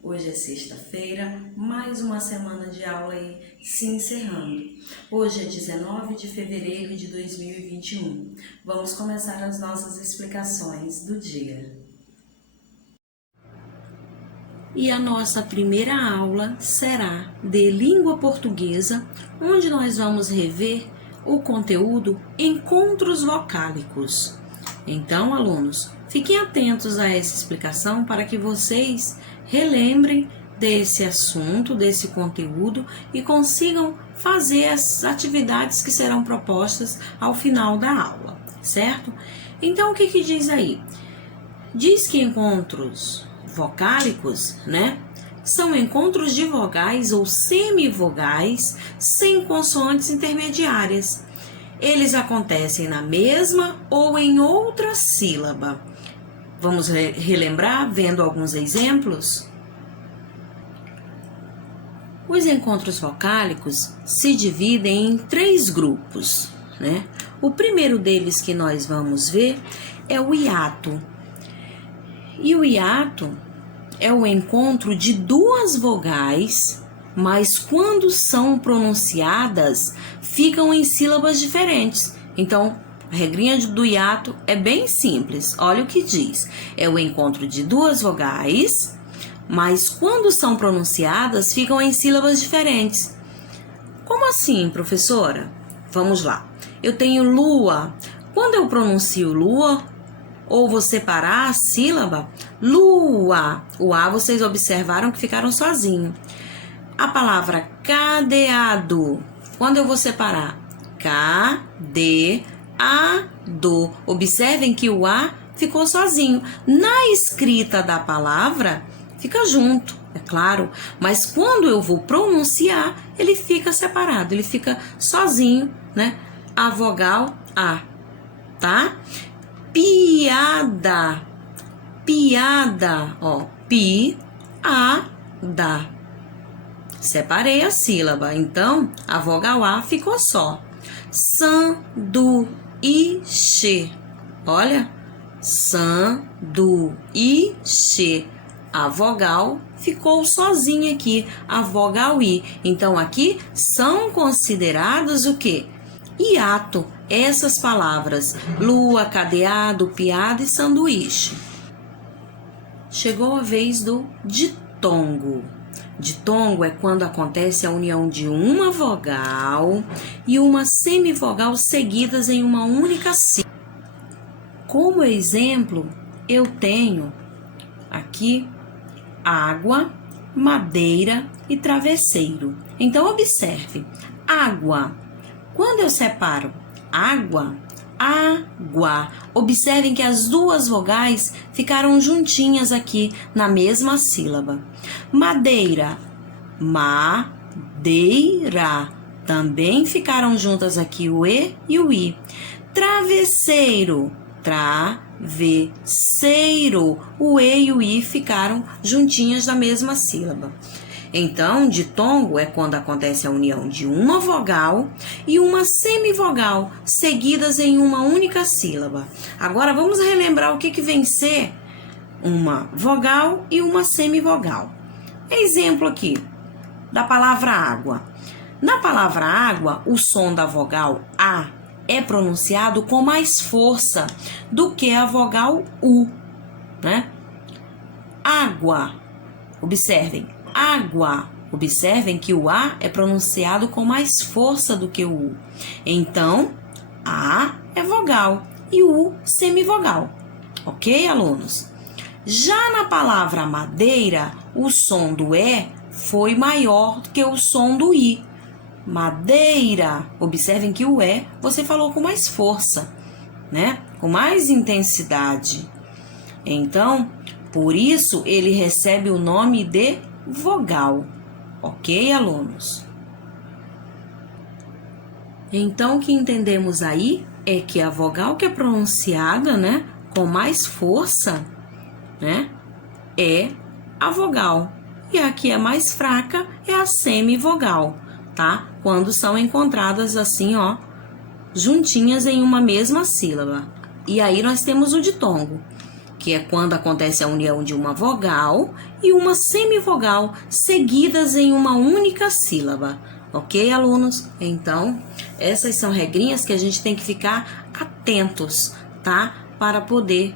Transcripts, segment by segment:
Hoje é sexta-feira, mais uma semana de aula aí se encerrando. Hoje é 19 de fevereiro de 2021. Vamos começar as nossas explicações do dia. E a nossa primeira aula será de língua portuguesa, onde nós vamos rever o conteúdo encontros vocálicos. Então, alunos, fiquem atentos a essa explicação para que vocês relembrem desse assunto, desse conteúdo e consigam fazer as atividades que serão propostas ao final da aula, certo? Então, o que diz aí? Diz que encontros vocálicos, né, são encontros de vogais ou semivogais sem consoantes intermediárias. Eles acontecem na mesma ou em outra sílaba. Vamos relembrar vendo alguns exemplos? Os encontros vocálicos se dividem em 3 grupos, né? O primeiro deles que nós vamos ver é o hiato. E o hiato é o encontro de 2 vogais, mas quando são pronunciadas, ficam em sílabas diferentes. Então, a regrinha do hiato é bem simples. Olha o que diz. É o encontro de 2 vogais, mas quando são pronunciadas, ficam em sílabas diferentes. Como assim, professora? Vamos lá. Eu tenho lua. Quando eu pronuncio lua, ou vou separar a sílaba, lua. O A vocês observaram que ficaram sozinho. A palavra cadeado. Quando eu vou separar? Cadeado. Observem que o A ficou sozinho. Na escrita da palavra, fica junto, é claro. Mas quando eu vou pronunciar, ele fica separado. Ele fica sozinho, né? A vogal A, tá? Piada. Piada, ó. Pi-a-da. Separei a sílaba, então a vogal A ficou só. Sanduíche. Olha, sanduíche. A vogal ficou sozinha aqui, a vogal I. Então aqui são considerados o quê? Hiato. Essas palavras, lua, cadeado, piada e sanduíche. Chegou a vez do ditongo. Ditongo é quando acontece a união de uma vogal e uma semivogal seguidas em uma única sílaba. Como exemplo, eu tenho aqui água, madeira e travesseiro. Então, observe. Água. Quando eu separo água, água. Observem que as 2 vogais ficaram juntinhas aqui na mesma sílaba. Madeira, madeira. Também ficaram juntas aqui o E e o I. Travesseiro, travesseiro. O E e o I ficaram juntinhas na mesma sílaba. Então, ditongo é quando acontece a união de uma vogal e uma semivogal seguidas em uma única sílaba. Agora, vamos relembrar o que vem ser uma vogal e uma semivogal. Exemplo aqui da palavra água. Na palavra água, o som da vogal A é pronunciado com mais força do que a vogal U, né? Água. Observem. Água. Observem que o A é pronunciado com mais força do que o U. Então, A é vogal e o U semivogal. Ok, alunos? Já na palavra madeira, o som do E foi maior do que o som do I. Madeira. Observem que o E você falou com mais força, né? Com mais intensidade. Então, por isso, ele recebe o nome de vogal. Ok, alunos? Então, o que entendemos aí é que a vogal que é pronunciada, né, com mais força, né, é a vogal. E a que é mais fraca é a semivogal, tá? Quando são encontradas assim, ó, juntinhas em uma mesma sílaba. E aí nós temos o ditongo. que é quando acontece a união de uma vogal e uma semivogal seguidas em uma única sílaba. Ok, alunos? Então, essas são regrinhas que a gente tem que ficar atentos, tá? Para poder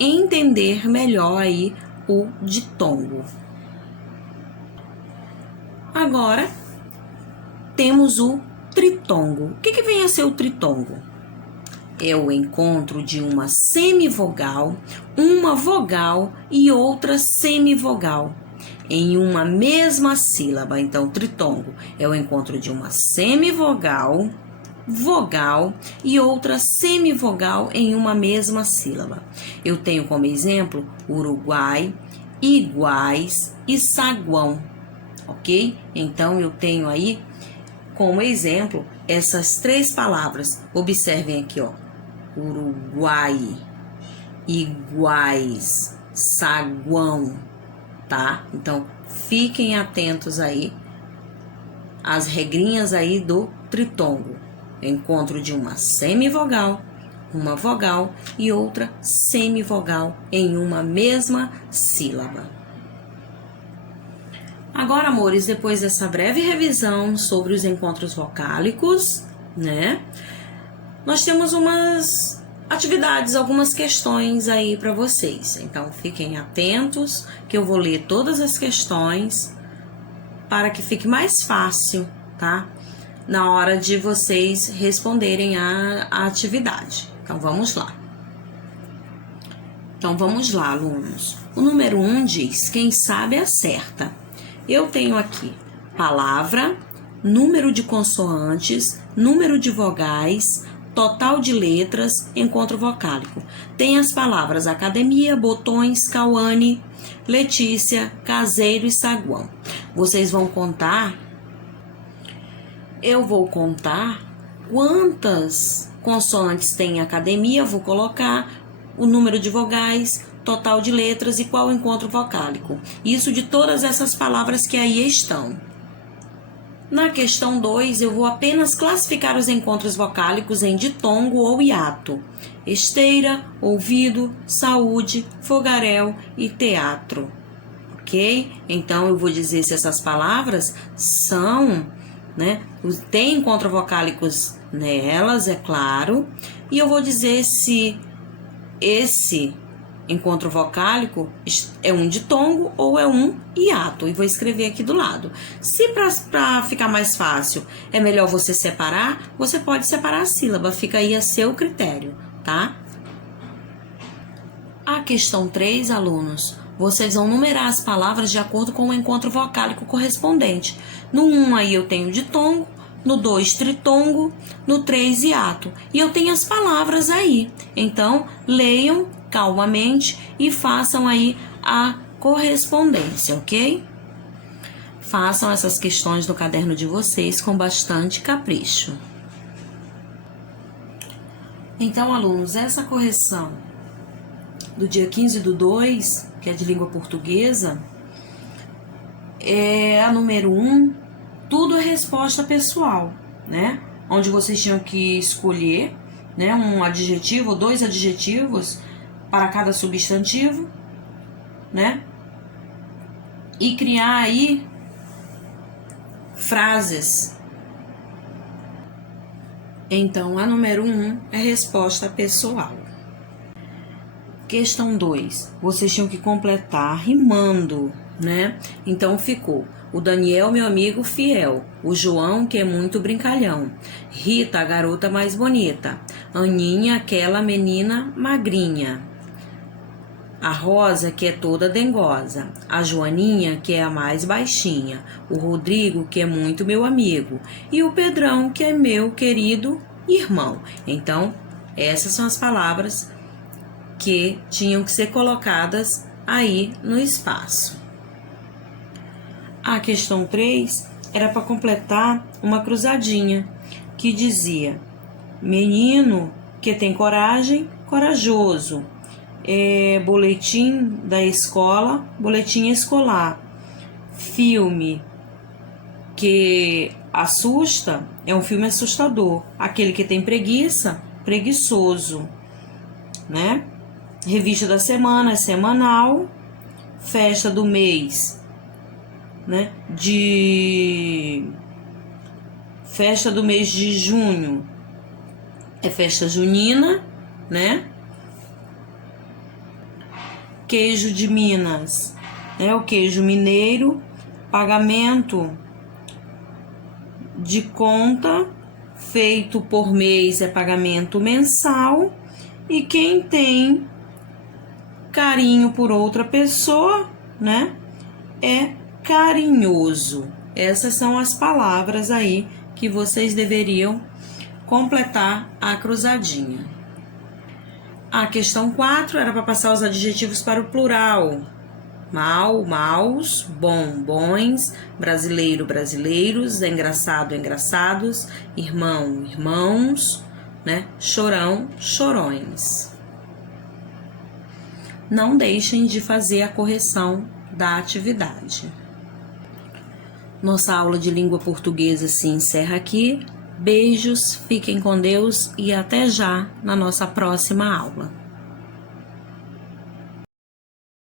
entender melhor aí o ditongo. Agora, temos o tritongo. O que vem a ser o tritongo? É o encontro de uma semivogal, uma vogal e outra semivogal em uma mesma sílaba. Então, tritongo é o encontro de uma semivogal, vogal e outra semivogal em uma mesma sílaba. Eu tenho como exemplo Uruguai, iguais e saguão, ok? Então, eu tenho aí como exemplo essas três palavras. Observem aqui, ó. Uruguai, iguais, saguão, tá? Então, fiquem atentos aí às regrinhas aí do tritongo. Encontro de uma semivogal, uma vogal e outra semivogal em uma mesma sílaba. Agora, amores, depois dessa breve revisão sobre os encontros vocálicos, né? Nós temos umas atividades, algumas questões aí para vocês. Então, fiquem atentos que eu vou ler todas as questões para que fique mais fácil, tá? Na hora de vocês responderem a atividade. Então, vamos lá. Então, vamos lá, alunos. O número 1 diz: quem sabe acerta. Eu tenho aqui palavra, número de consoantes, número de vogais, total de letras, encontro vocálico. Tem as palavras academia, botões, Cauane, Letícia, caseiro e saguão. Vocês vão contar, eu vou contar quantas consoantes tem em academia, vou colocar o número de vogais, total de letras e qual encontro vocálico. Isso de todas essas palavras que aí estão. Na questão 2, eu vou apenas classificar os encontros vocálicos em ditongo ou hiato. Esteira, ouvido, saúde, fogaréu e teatro. Ok? Então, eu vou dizer se essas palavras são, né? Tem encontros vocálicos nelas, é claro. E eu vou dizer se esse encontro vocálico é um ditongo ou é um hiato. E vou escrever aqui do lado. Se para ficar mais fácil é melhor você separar, você pode separar a sílaba. Fica aí a seu critério, tá? A questão 3, alunos, vocês vão numerar as palavras de acordo com o encontro vocálico correspondente. No 1 aí eu tenho ditongo, no 2 tritongo, no 3 hiato. E eu tenho as palavras aí. Então, leiam calmamente e façam aí a correspondência, ok? Façam essas questões no caderno de vocês com bastante capricho. Então, alunos, essa correção do dia 15/2, que é de língua portuguesa, é a número 1, tudo é resposta pessoal, né? Onde vocês tinham que escolher, né, um adjetivo ou 2 adjetivos para cada substantivo, né? E criar aí frases. Então, a número 1 é resposta pessoal. Questão 2. Vocês tinham que completar rimando, né? Então, ficou: o Daniel, meu amigo fiel. O João, que é muito brincalhão. Rita, a garota mais bonita. Aninha, aquela menina magrinha. A Rosa, que é toda dengosa. A Joaninha, que é a mais baixinha. O Rodrigo, que é muito meu amigo. E o Pedrão, que é meu querido irmão. Então, essas são as palavras que tinham que ser colocadas aí no espaço. A questão 3 era para completar uma cruzadinha que dizia: menino que tem coragem, corajoso. Boletim da escola, boletim escolar. Filme que assusta é um filme assustador. Aquele que tem preguiça, preguiçoso, né? Revista da semana é semanal. Festa do mês, né? Festa do mês de junho é festa junina, né? Queijo de Minas é o queijo mineiro. Pagamento de conta feito por mês é pagamento mensal. E quem tem carinho por outra pessoa, né, é carinhoso. Essas são as palavras aí que vocês deveriam completar a cruzadinha. A questão 4 era para passar os adjetivos para o plural. Mal, maus, bom, bons, brasileiro, brasileiros, engraçado, engraçados, irmão, irmãos, né, chorão, chorões. Não deixem de fazer a correção da atividade. Nossa aula de língua portuguesa se encerra aqui. Beijos, fiquem com Deus e até já na nossa próxima aula.